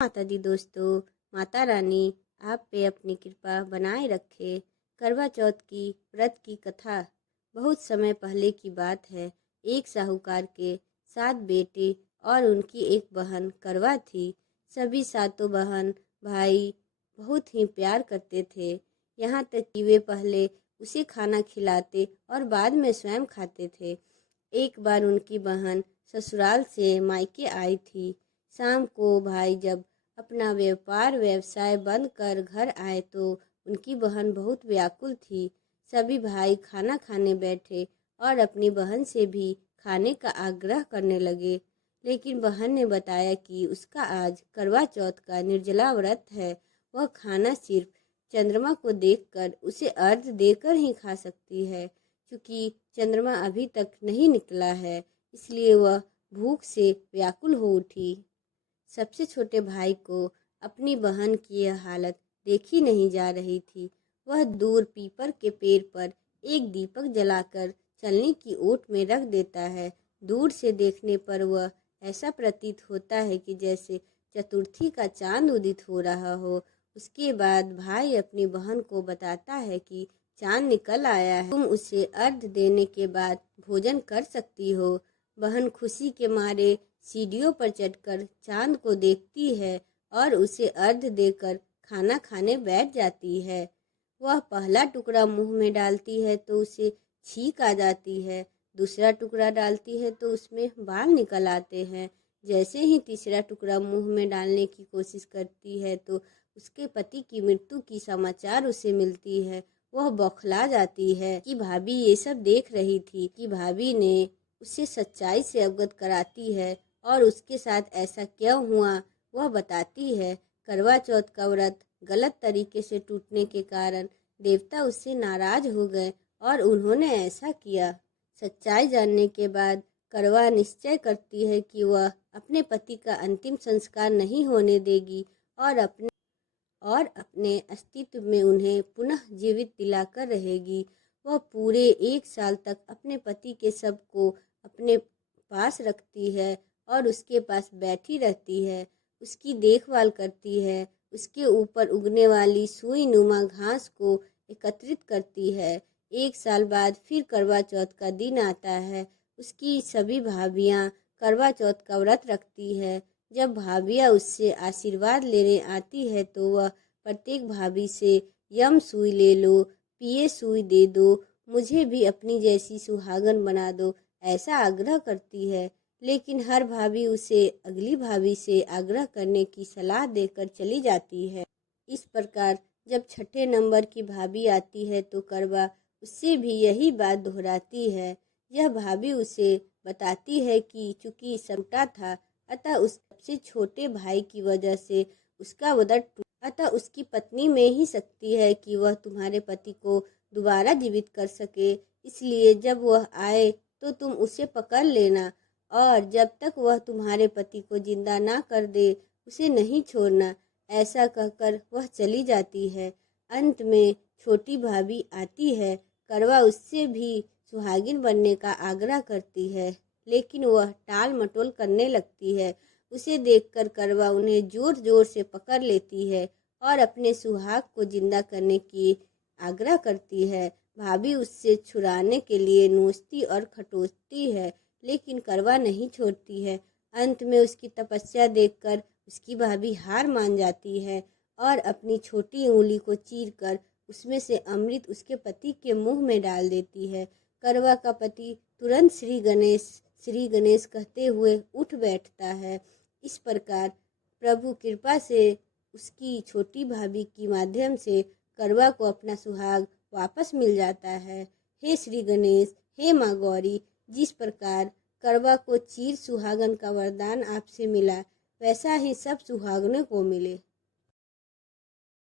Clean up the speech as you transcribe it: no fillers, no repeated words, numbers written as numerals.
माता दी दोस्तों, माता रानी आप पे अपनी कृपा बनाए रखे। करवा चौथ की व्रत की कथा बहुत समय पहले की बात है। एक साहूकार के 7 बेटे और उनकी एक बहन करवा थी। सभी सातों बहन भाई बहुत ही प्यार करते थे। यहाँ तक कि वे पहले उसे खाना खिलाते और बाद में स्वयं खाते थे। एक बार उनकी बहन ससुराल से मायके आई थी। शाम को भाई जब अपना व्यवसाय बंद कर घर आए तो उनकी बहन बहुत व्याकुल थी। सभी भाई खाना खाने बैठे और अपनी बहन से भी खाने का आग्रह करने लगे, लेकिन बहन ने बताया कि उसका आज करवा चौथ का निर्जला व्रत है। वह खाना सिर्फ चंद्रमा को देखकर उसे अर्घ्य देकर ही खा सकती है। क्योंकि चंद्रमा अभी तक नहीं निकला है, इसलिए वह भूख से व्याकुल हो उठी। सबसे छोटे भाई को अपनी बहन की यह हालत देखी नहीं जा रही थी। वह दूर पीपल के पेड़ पर एक दीपक जलाकर चलने की ओट में रख देता है। दूर से देखने पर वह ऐसा प्रतीत होता है कि जैसे चतुर्थी का चांद उदित हो रहा हो। उसके बाद भाई अपनी बहन को बताता है कि चांद निकल आया है, तुम उसे अर्घ्य देने के बाद भोजन कर सकती हो। बहन खुशी के मारे सीढ़ियों पर चढ़कर चांद को देखती है और उसे अर्घ्य देकर खाना खाने बैठ जाती है। वह पहला टुकड़ा मुंह में डालती है तो उसे छींक आ जाती है। दूसरा टुकड़ा डालती है तो उसमें बाल निकल आते हैं। जैसे ही तीसरा टुकड़ा मुंह में डालने की कोशिश करती है तो उसके पति की मृत्यु की समाचार उसे मिलती है। वह बौखला जाती है कि भाभी ये सब देख रही थी कि भाभी ने उसे सच्चाई से अवगत कराती है और उसके साथ ऐसा क्यों हुआ वह बताती है। करवा चौथ का व्रत गलत तरीके से टूटने के कारण देवता उससे नाराज हो गए और उन्होंने ऐसा किया। सच्चाई जानने के बाद करवा निश्चय करती है कि वह अपने पति का अंतिम संस्कार नहीं होने देगी और अपने अस्तित्व में उन्हें पुनः जीवित दिलाकर रहेगी। वह पूरे 1 साल तक अपने पति के शव को अपने पास रखती है और उसके पास बैठी रहती है, उसकी देखभाल करती है, उसके ऊपर उगने वाली सुई नुमा घास को एकत्रित करती है। 1 साल बाद फिर करवा चौथ का दिन आता है। उसकी सभी भाभियाँ करवा चौथ का व्रत रखती है। जब भाभियाँ उससे आशीर्वाद लेने आती है तो वह प्रत्येक भाभी से यम सुई ले लो, पिए सुई दे दो, मुझे भी अपनी जैसी सुहागन बना दो, ऐसा आग्रह करती है। लेकिन हर भाभी उसे अगली भाभी से आग्रह करने की सलाह देकर चली जाती है। इस प्रकार जब छठे नंबर की भाभी आती है तो करवा उससे भी यही बात दोहराती है। यह भाभी उसे बताती है कि चूंकि समटा था, अतः उस सबसे छोटे भाई की वजह से उसका उदर अतः उसकी पत्नी में ही शक्ति है कि वह तुम्हारे पति को दोबारा जीवित कर सके। इसलिए जब वह आए तो तुम उसे पकड़ लेना और जब तक वह तुम्हारे पति को जिंदा ना कर दे उसे नहीं छोड़ना। ऐसा कहकर वह चली जाती है। अंत में छोटी भाभी आती है। करवा उससे भी सुहागिन बनने का आग्रह करती है, लेकिन वह टाल मटोल करने लगती है। उसे देखकर करवा उन्हें जोर जोर से पकड़ लेती है और अपने सुहाग को जिंदा करने की आग्रह करती है। भाभी उससे छुड़ाने के लिए नोचती और खटोचती है, लेकिन करवा नहीं छोड़ती है। अंत में उसकी तपस्या देखकर उसकी भाभी हार मान जाती है और अपनी छोटी उंगली को चीरकर उसमें से अमृत उसके पति के मुंह में डाल देती है। करवा का पति तुरंत श्री गणेश कहते हुए उठ बैठता है। इस प्रकार प्रभु कृपा से उसकी छोटी भाभी के माध्यम से करवा को अपना सुहाग वापस मिल जाता है। हे श्री गणेश, हे माँ गौरी, जिस प्रकार करवा को चीर सुहागन का वरदान आपसे मिला, वैसा ही सब सुहागनों को मिले।